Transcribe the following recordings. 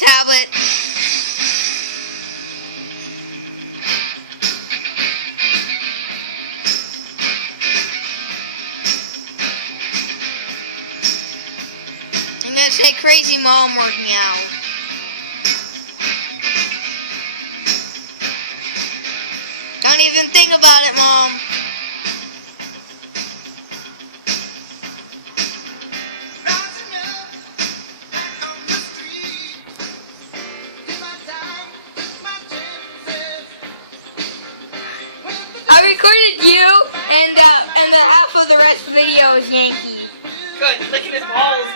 tablet. I'm gonna say crazy mom working out. Don't even think about it, Mom. I recorded you, and the half of the rest of the video is Yankee. Good, licking his balls.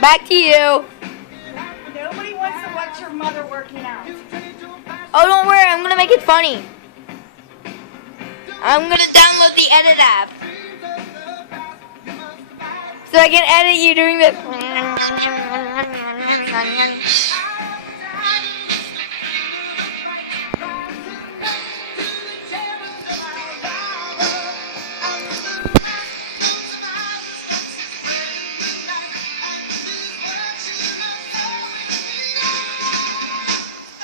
Back to you. Nobody wants to watch your mother working out. Oh, don't worry, I'm gonna make it funny. I'm gonna download the edit app. So I can edit you doing this.